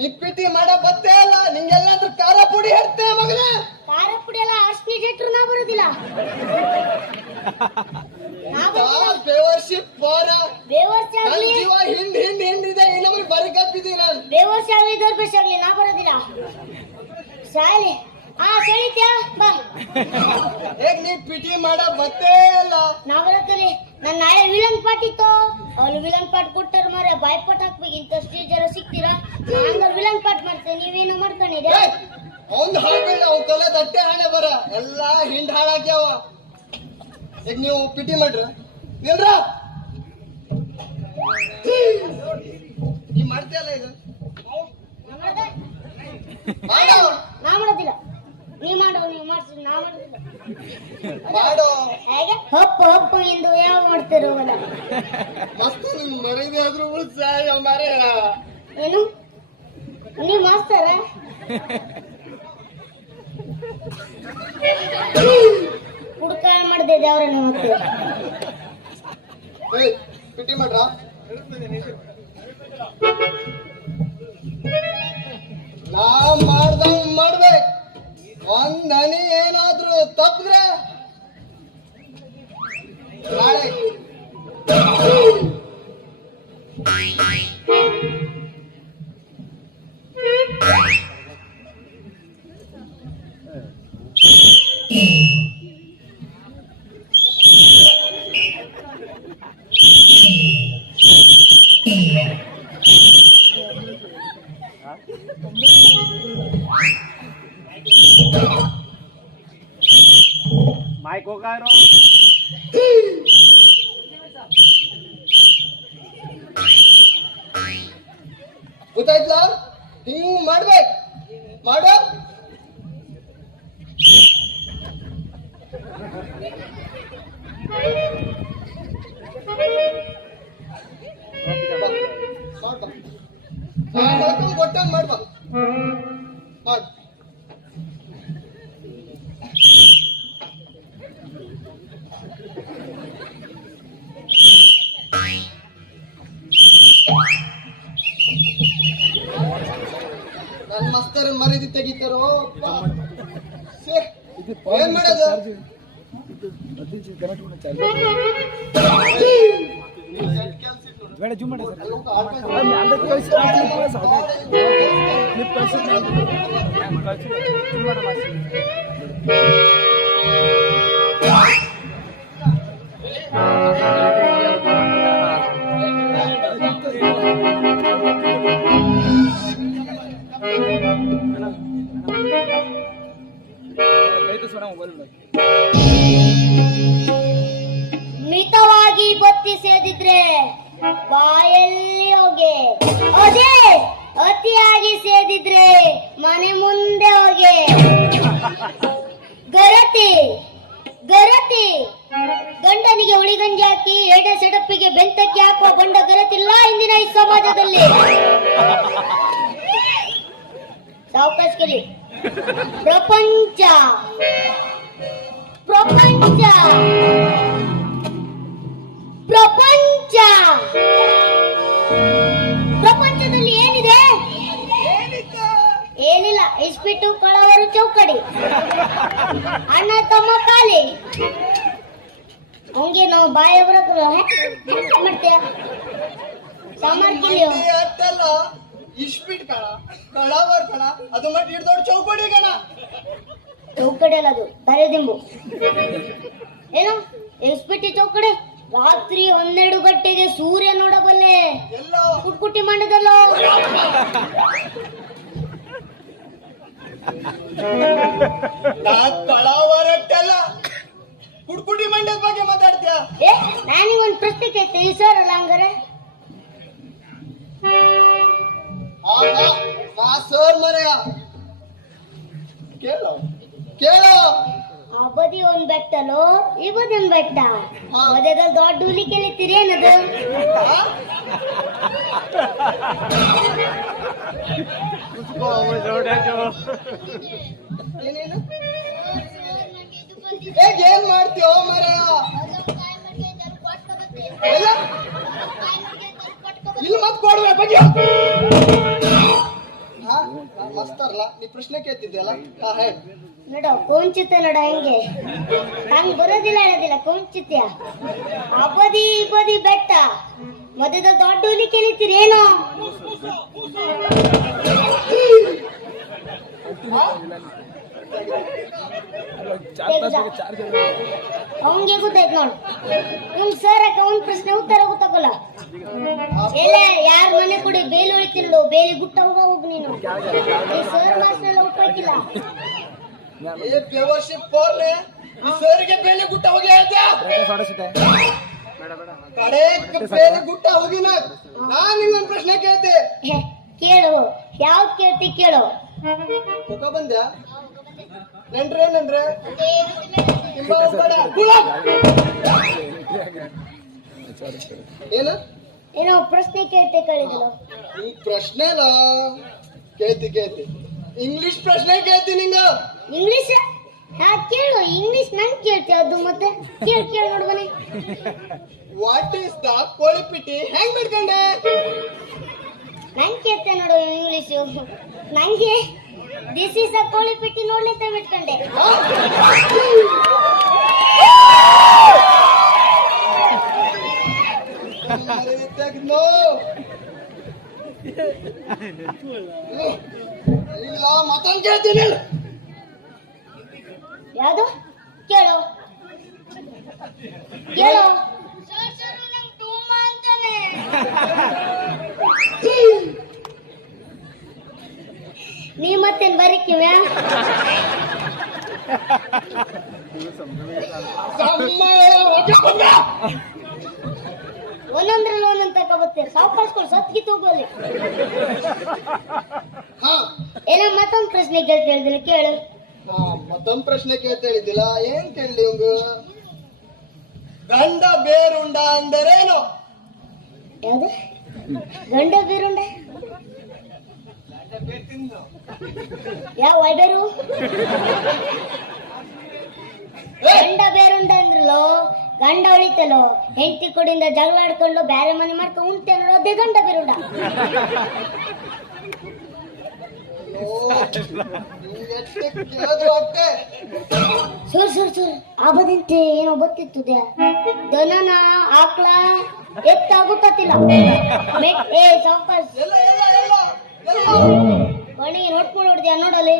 ನಿಪ್ಪಿಟಿ ಮಾಡ ಬತ್ತೇ ಅಲ್ಲ ನಿಂಗೆಲ್ಲಾದ್ರೂ ಖಾರ ಪುಡಿ ಹೇಳ್ತೆ ಮಗನ. ಖಾರ ಪುಡಿ ಎಲ್ಲ ಅಷ್ಟು ಇಟ್ರು ನಾ ಬರುದಿಲ್ಲ. ಬೇವರ್ಶಿಪ್ ಪೋರ ಬೇವರ್ಸಿ ನನ್ ಆಗ್ಲಿ. ಜೀವ ಹಿಂಡ್ ಹಿಂಡ್ ಹಿಂಡಿದೆ ಈ ನಮಗೆ ಬರಿ ಕಪ್ಪಿದ್ದೀನಿ ನಾನು. ಬೇವರ್ಸಿ ಆಗ್ಲಿ ಆಗ್ಲಿ ನಾ ಬರೋದಿಲ್ಲ. ಶಾಲೆ ಹಾ ಕೇಳಿತ್ಯಾ ಬಾ ಈಗ ನೀ ಪಿಟಿ ಮಾಡ ಬತ್ತೇ ಅಲ್ಲ. ನಾ ಬರತ್ತೀನಿ ನಾನ್ ನಾಳೆ ವಿಲನ್ ಪಾಟ್ ಇತ್ತು. ಅವ್ರು ವಿಲನ್ ಪಾಟ್ ಕೊಟ್ಟಾರ ಮಾರೆ ಬಾಯ್ಪಾಟ್ ಹಾಕ್ಬೇಕು. ಇಂಥ ಸ್ಟೇಜ್ ಎಲ್ಲ ಸಿಗ್ತೀರಾ ನಾನು ವಿಲನ್ ಪಾಟ್ ಮಾಡ್ತೇನೆ ನೀವೇನು ಮಾಡ್ತಾನಿದೆ ಅವ್ನ್ ಹಾಳ್ಬೇಡ ಅವ್ನ್ ತಲೆ ದಟ್ಟೆ ಹಾಳೆ ಬರ. ಎಲ್ಲಾ ಹಿಂಡ್ ಹಾಳಾಗ್ಯಾವ. ಈಗ ನೀವು ಪಿಟಿ ಮಾಡ್ರ. ನಿಲ್ರ. ನೀ ಮಾಡ್ತೀಯಲ್ಲ ಇದು ನಾ ಮಾಡೋದಿಲ್ಲ. ನೀ ಮಾಡೋ ನೀವು ಮಾಡ್ಸಿ ನಾ ಮಾಡೋದಿಲ್ಲ. ಮಾಡೋ. ಹೇಗೆ? ಹಪ್ಪು ಹಪ್ಪು ಎಂದು ಯಾವ ಮಾಡ್ತಿರೋ ಮಸ್ತ್ ಮರದಿ ಆದ್ರೂ ಉಳ್ಸಾಯ ಮಾರ ಏನು? ನೀ ಮಾಸ್ತರ? ಹುಡುಕ ಮಾಡಿದೆ ದೇವ್ರ ಏಯ್ ಪಿಟಿ ನಾ ಮಾಡ್ದಂಗ್ ಮಾಡ್ಬೇಕ್. ಒಂದ್ ಏನಾದ್ರೂ ತಪ್ಪಿದ್ರೆ ನಾಳೆ माइक हो का रो ಗೊತ್ತಾಯ್ತಲ್ಲ ಹಿಂಗ್ ಮಾಡ್ಬೇಕ್ ಮಾಡೋ ಕೊಟ್ಟಂಗ್ ಮಾಡ್ಬಾ. ಮಾಡ್. ನನ್ ಮಸ್ತರ ಮರದಿ ತೆಗಿತಾರೋ? ಏನ್ ಮಾಡೋದು? ಬೇಡ ಜೂಮ್ ಮಾಡಿ ಮಿತವಾಗಿ ಬತ್ತಿ ಸೇದಿದ್ರೆ ಬಾಯಲ್ಲಿ ಹೋಗೆ. ಅದೇ ಅತಿಯಾಗಿ ಸೇದಿದ್ರೆ ಮನೆ ಮುಂದೆ ಹೋಗೆ. ಗರತಿ. ಗರತಿ. ಗಂಡನಿಗೆ ಉಳಿಗಂಜಿ ಹಾಕಿ ಎಡ ಸೆಡಪ್ಪಿಗೆ ಬೆಂತಕ್ಕೆ ಹಾಕುವ ಗಂಡ ಗರತಿಲ್ಲ ಇಂದಿನ ಈ ಸಮಾಜದಲ್ಲಿ. ಸಾವಕಾಶಕರಿ ಪ್ರಪಂಚ. ಪ್ರಪಂಚ. ಪ್ರಪಂಚ. ಪ್ರಪಂಚ. ಪ್ರಪಂಚದಲ್ಲಿ ಏನಿದೆ? ಏನಿಲ್ಲ ಇಸ್ಪಿಟ್ಟು ಕಳವರು ಚೌಕಡಿ. ಅಣ್ಣ ತಮ್ಮ ಕಾಲಿ. ಹಂಗೆ ನಾವು ಬಾಯ ಬರಕಲ್ಲ ಮಾಡ್ತೀಯ? ಕಳವರ್ ಅದು ದೊಡ್ಡ ಚೌಕಡಿ ಅಲ್ಲ ಅದು ದಿಂಬು. ಏನು? ಇಸ್ಪಿಟ್ಟು ಚೌಕಡಿ. ರಾತ್ರಿ ಹನ್ನೆರಡು ಗಂಟೆಗೆ ಸೂರ್ಯ ನೋಡಬಲ್ಲೆ. ಕುಟ್ಕುಟ್ಟಿ ಮಾಡಿದಲ್ಲೋ. ನಾನ್ ಬದಿ ಒಂದ್ ಬೆಟ್ಟಲು ಈ ಬದಿ ಒಂದ್ ಬೆಟ್ಟ. ಮಧ್ಯದಲ್ಲಿ ದೊಡ್ಡ ಹುಲಿ ಕೇಳಿತ್ತೀರಿ ಏನದು ಈಗ ಏನ್ ಮಾಡ್ತೀಯೋ ಮರ ಎಲ್ಲ ಇಲ್ಲಿ ಮತ್ ಕೊಡ್ಬೇಕು ಬಗ್ಗೆ ನೀ ಪ್ರಶ್ನೆ ಕೇಳ್ತಿದ್ಯಲ್ಲ? ಹಾ ಹೇಳ. ನೋಡ ಕೊಂಚಿತ ನೋಡ ಹೆಂಗೆ? ನಂಗೆ ಬರೋದಿಲ್ಲ ಹೇಳೋದಿಲ್ಲ ಕೊಂಚಿತ್ಯ ಅಬದಿ ಇಬದಿ ಬೆಟ್ಟ. ಮಧ್ಯದ ದೊಡ್ಡ ಹುಲಿ ಕೇಳಿತೀರಿ ಏನೋ? ಅವಂಗೆ ಗೊತ್ತಾಯ್ತು ನೋಡು ಇವ್ನ್ ಸರ್ ಒಂದ್ ಪ್ರಶ್ನೆ ಉತ್ತರ ಗೊತ್ತಾಗಲ್ಲ ಎಲ್ಲ ಯಾರ ಮನೆ ಕೂಡ ಬೇಲಿ ಉಳಿತಿಲ್ಲ ಬೇಲಿ ಗುಟ್ಟ ಹೋಗ ಹೋಗ್ ನೀನು ಸರ್ ಮಾಸ್ಟರ್ ಪೋರ್ಲೆ ಸರ್ಗೆ ಬೇಲಿ ಗುಟ್ಟ ಹೋಗಿ ಬೇಲಿ ಗುಟ್ಟ ಹೋಗಿನ ನಾನು ನಿಂಗೊಂದ್ ಪ್ರಶ್ನೆ ಕೇಳ್ತೆ ಕೇಳು. ಯಾವ್ದ್ ಕೇಳ್ತಿ ಕೇಳು ಬಂದ ನೆನ್ರೆ ನೆನ್ರೆ ಏನೋ. ಏನ ಪ್ರಶ್ನೆ ಕೇಳ್ತೆ ಕೇಳಿದ್ಲು. ಈ ಪ್ರಶ್ನೆಲ ಕೇಳ್ತಿ ಕೇಳ್ತಿ. ಇಂಗ್ಲಿಷ್ ಪ್ರಶ್ನೆ ಕೇಳ್ತಿ ನಿಂಗ. ಇಂಗ್ಲಿಷ್ ಹಾ ಕೇಳು. ಇಂಗ್ಲಿಷ್ ನಂಗ್ ಕೇಳ್ತಿ ಅದು ಮತ್ತೆ ಕೇಳ್ ಕೇಳು ನೋಡ್ಬನೆ ವಾಟ್ ಈಸ್ ದ ಕೋಳಿ ಪಿಟಿ ಹೆಂಗ್ ಬಿಡ್ಕೊಂಡೆ? ನಂಗ್ ಕೇಳ್ತೆ ನೋಡು ಇಂಗ್ಲಿಷ್ ನಂಗೆ ದಿಸ್ ಇಸ್ ಅ ಕೋಳಿ ಪೆಟ್ಟಿ ನೋಡ್ಲಿಕ್ಕೆ ಬಿಟ್ಕೊಂಡೆ ನೋ ಇಲ್ಲ ಮತ್ತೊಂದ್ ಕೇಳ್ತೀನಿ ಯಾವ್ದು? ಕೇಳು. ಕೇಳು. Man. ಒಂದೊಂದ್ರಲ್ಲಿ ಒಂದೊಂದ್ ತಗೋಬತ್ತೀರ ಸಾವಕಾಸ್ಕೊಂಡು ಸತ್ಗಿ ತಗೋಲಿ. ಹಾ. ಏನೋ ಮತ್ತೊಂದ್ ಪ್ರಶ್ನೆ ಕೇಳ್ತ ಹೇಳಿದಿಲ್ಲ ಕೇಳು. ಮತ್ತೊಂದ್ ಪ್ರಶ್ನೆ ಕೇಳ್ತಾ ಹೇಳಿದ್ದಿಲ್ಲ ಏನ್ ಕೇಳಿ ಇವಂಗ ಗಂಡ ಬೇರುಂಡ ಅಂದರೇನು? ಯಾವ್ದು? ಗಂಡ ಬೀರುಂಡೆ? ಯಾವ ವೈಡರು ಗಂಡ ಬೇರುಂಡ ಅಂದ್ರಲ್ಲೋ ಗಂಡ ಉಳಿತಲೋ, ಹೆಂಡತಿ ಕೊಡಿಂದ ಜಗಳ ಆಡ್ಕೊಂಡು ಬ್ಯಾರೆ ಮನೆ ಮಾಡ್ಕೊಂಡು ಉಂಟೆ ನೋಡೋ ಅದೇ ಗಂಡ ಬೇರುಂಡ. ಸುರ್ ಸುರ್ ಸುರ್. ಆಬದಿಂತೆ ಏನೋ ಗೊತ್ತಿತ್ತು ದನನ, ಆಕ್ಳ ಎತ್ತಾಗುತ್ತಿಲ್ಲ ಏ ಸಾವ್ಕಾಸ್ ಬಳಿ ನೋಡ್ಕೊಂಡು ಹೊಡ್ದ್ಯಾ ನೋಡಲಿ